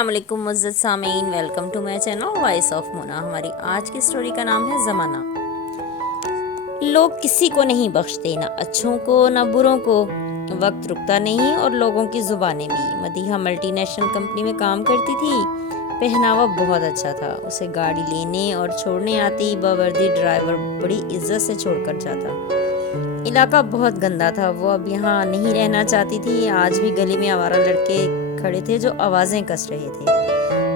السلام علیکم معزز سامعین، welcome to my channel voice of Mona. ہماری آج کی سٹوری کا نام ہے زمانہ۔ لوگ کسی کو نہیں بخشتے، نہ اچھوں کو نہ بروں کو۔ وقت رکتا نہیں اور لوگوں کی زبانیں بھی۔ مدیحہ ملٹی نیشنل کمپنی میں کام کرتی تھی۔ پہناوا بہت اچھا تھا، اسے گاڑی لینے اور چھوڑنے آتی باوردی ڈرائیور بڑی عزت سے چھوڑ کر جاتا۔ علاقہ بہت گندا تھا، وہ اب یہاں نہیں رہنا چاہتی تھی۔ آج بھی گلی میں آوارہ لڑکے کھڑے تھے جو آوازیں کس رہے تھے۔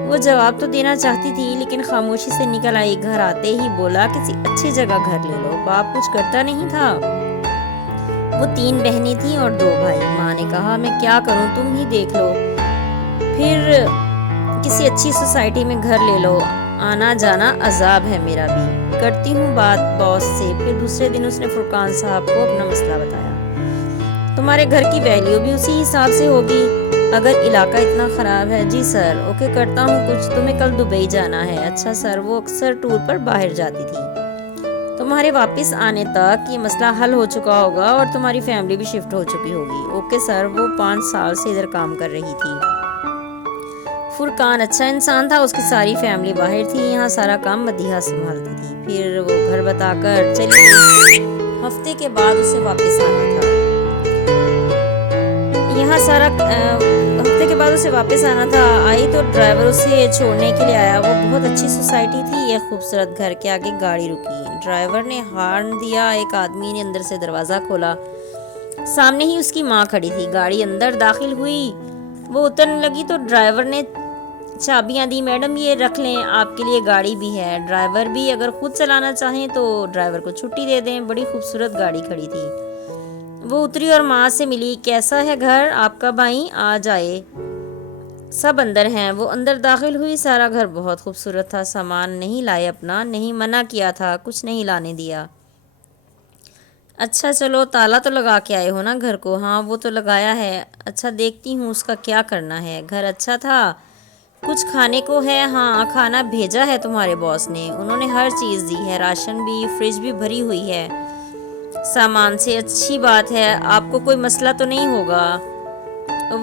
وہ جواب تو دینا چاہتی تھی لیکن خاموشی سے نکل آئی۔ گھر آتے ہی بولا کسی اچھی جگہ گھر لے لو۔ باپ کچھ کرتا نہیں تھا۔ وہ 3 بہنیں تھیں اور 2 بھائی۔ ماں نے کہا میں کیا کروں، تم ہی دیکھ لو، پھر کسی اچھی سوسائٹی میں گھر لے لو، آنا جانا عذاب ہے، میرا بھی کرتی ہوں بات باس سے۔ پھر دوسرے دن اس نے فرقان صاحب کو اپنا مسئلہ بتایا۔ تمہارے گھر کی ویلیو بھی اسی حساب سے ہوگی اگر علاقہ اتنا خراب ہے۔ جی سر، اوکے کرتا ہوں کچھ۔ تمہیں کل دبئی جانا ہے؟ اچھا سر۔ وہ اکثر ٹور پر باہر جاتی تھی۔ تمہارے واپس آنے تک یہ مسئلہ حل ہو چکا ہوگا اور تمہاری فیملی بھی شفٹ ہو چکی ہوگی۔ Okay sir. وہ 5 سال سے ادھر کام کر رہی تھی۔ فرقان اچھا انسان تھا، اس کی ساری فیملی باہر تھی، یہاں سارا کام مدیحہ سنبھالتی تھی۔ پھر وہ گھر بتا کر چلی گئی۔ ہفتے کے بعد اسے واپس آنا تھا۔ آئی تو ڈرائیور اسے چھوڑنے کے لیے آیا۔ وہ بہت اچھی سوسائٹی تھی، ایک خوبصورت گھر کے آگے گاڑی رکی۔ ڈرائیور نے ہارن دیا، ایک آدمی نے اندر سے دروازہ کھولا۔ سامنے ہی اس کی ماں کھڑی تھی۔ گاڑی اندر داخل ہوئی، وہ اترنے لگی تو ڈرائیور نے چابیاں دی۔ میڈم یہ رکھ لیں، آپ کے لیے گاڑی بھی ہے۔ ڈرائیور بھی اگر خود چلانا چاہیں تو ڈرائیور کو چھٹی دے دیں۔ بڑی خوبصورت گاڑی کھڑی تھی۔ وہ اتری اور ماں سے ملی۔ کیسا ہے گھر آپ کا بھائی؟ آ جائے، سب اندر ہیں۔ وہ اندر داخل ہوئی۔ سارا گھر بہت خوبصورت تھا۔ سامان نہیں لائے اپنا؟ نہیں، منع کیا تھا، کچھ نہیں لانے دیا۔ اچھا چلو، تالا تو لگا کے آئے ہو نا گھر کو؟ ہاں وہ تو لگایا ہے۔ اچھا دیکھتی ہوں اس کا کیا کرنا ہے۔ گھر اچھا تھا؟ کچھ کھانے کو ہے؟ ہاں کھانا بھیجا ہے تمہارے باس نے، انہوں نے ہر چیز دی ہے، راشن بھی، فریج بھی بھری ہوئی ہے سامان سے۔ اچھی بات ہے، آپ کو کوئی مسئلہ تو نہیں ہوگا؟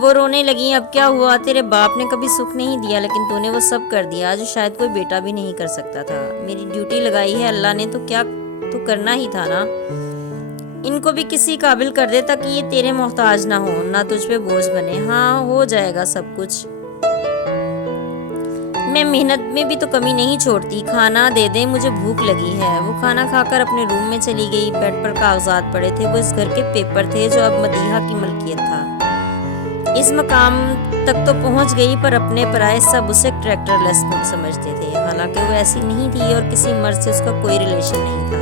وہ رونے لگی۔ اب کیا ہوا؟ تیرے باپ نے کبھی سکھ نہیں دیا لیکن تو نے وہ سب کر دیا جو شاید کوئی بیٹا بھی نہیں کر سکتا تھا۔ میری ڈیوٹی لگائی ہے اللہ نے تو کیا تو کرنا ہی تھا نا۔ ان کو بھی کسی قابل کر دے تاکہ یہ تیرے محتاج نہ ہو، نہ تجھ پہ بوجھ بنے۔ ہاں ہو جائے گا سب کچھ، میں محنت میں بھی تو کمی نہیں چھوڑتی۔ کھانا دے دیں، مجھے بھوک لگی ہے۔ وہ کھانا کھا کر اپنے روم میں چلی گئی۔ بیڈ پر کاغذات پڑے تھے، وہ اس گھر کے پیپر تھے جو اب مدیحہ کی ملکیت تھا۔ اس مقام تک تو پہنچ گئی پر اپنے پرائے سب اسے ٹریکٹر لیس سمجھتے تھے، حالانکہ وہ ایسی نہیں تھی اور کسی مرد سے اس کا کوئی ریلیشن نہیں تھا۔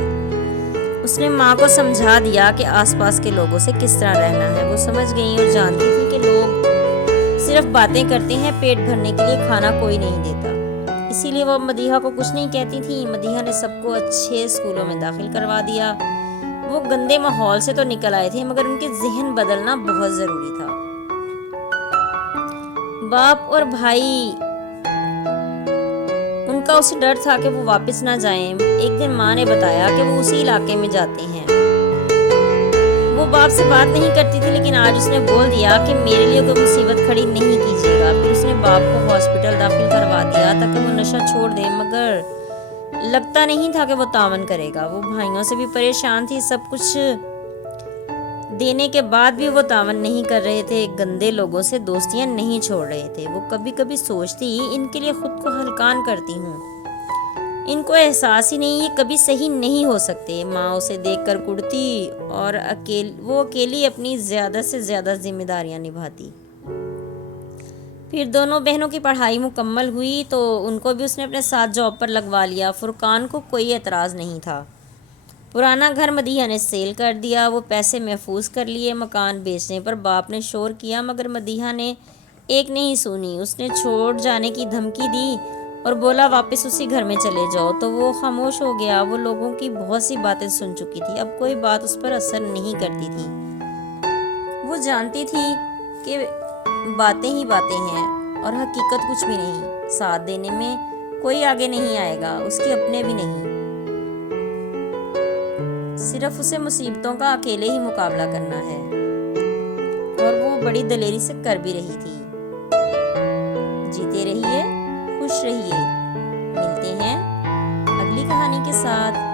اس نے ماں کو سمجھا دیا کہ آس پاس کے لوگوں سے کس طرح رہنا ہے۔ وہ سمجھ گئی اور جانتی تھی کہ لوگ صرف باتیں کرتے ہیں، پیٹ بھرنے کے لیے کھانا کوئی نہیں دیتا۔ اسی لیے وہ مدیحہ کو کچھ نہیں کہتی تھی۔ مدیحہ نے سب کو اچھے اسکولوں میں داخل کروا دیا۔ وہ گندے ماحول سے تو نکل آئے تھے مگر ان کے ذہن بدلنا بہت ضروری تھا۔ باپ اور بھائی، ان کا اسے ڈر تھا کہ وہ واپس نہ جائیں۔ ایک دن ماں نے بتایا کہ وہ اسی علاقے میں جاتے ہیں۔ وہ باپ سے بات نہیں کرتی تھی لیکن آج اس نے بول دیا کہ میرے لیے کوئی مصیبت کھڑی نہیں کیجیے گا۔ پھر اس نے باپ کو ہاسپٹل داخل کروا دیا تاکہ وہ نشہ چھوڑ دے، مگر لگتا نہیں تھا کہ وہ تعاون کرے گا۔ وہ بھائیوں سے بھی پریشان تھی، سب کچھ دینے کے بعد بھی وہ تعاون نہیں کر رہے تھے، گندے لوگوں سے دوستیاں نہیں چھوڑ رہے تھے۔ وہ کبھی کبھی سوچتی ان کے لیے خود کو ہلکان کرتی ہوں، ان کو احساس ہی نہیں، یہ کبھی صحیح نہیں ہو سکتے۔ ماں اسے دیکھ کر کڑتی اور وہ اکیلی اپنی زیادہ سے زیادہ ذمہ داریاں نبھاتی۔ پھر دونوں بہنوں کی پڑھائی مکمل ہوئی تو ان کو بھی اس نے اپنے ساتھ جاب پر لگوا لیا۔ فرقان کو کوئی اعتراض نہیں تھا۔ پرانا گھر مدیحہ نے سیل کر دیا، وہ پیسے محفوظ کر لیے۔ مکان بیچنے پر باپ نے شور کیا مگر مدیحہ نے ایک نہیں سنی۔ اس نے چھوڑ جانے کی دھمکی دی اور بولا واپس اسی گھر میں چلے جاؤ تو وہ خاموش ہو گیا۔ وہ لوگوں کی بہت سی باتیں سن چکی تھی، اب کوئی بات اس پر اثر نہیں کرتی تھی۔ وہ جانتی تھی کہ باتیں ہی باتیں ہیں اور حقیقت کچھ بھی نہیں۔ ساتھ دینے میں کوئی آگے نہیں آئے گا، اس کے اپنے بھی نہیں، صرف اسے مصیبتوں کا اکیلے ہی مقابلہ کرنا ہے، اور وہ بڑی دلیری سے کر بھی رہی تھی۔ جیتے دیکھتے رہیے، خوش رہیے۔ ملتے ہیں اگلی کہانی کے ساتھ۔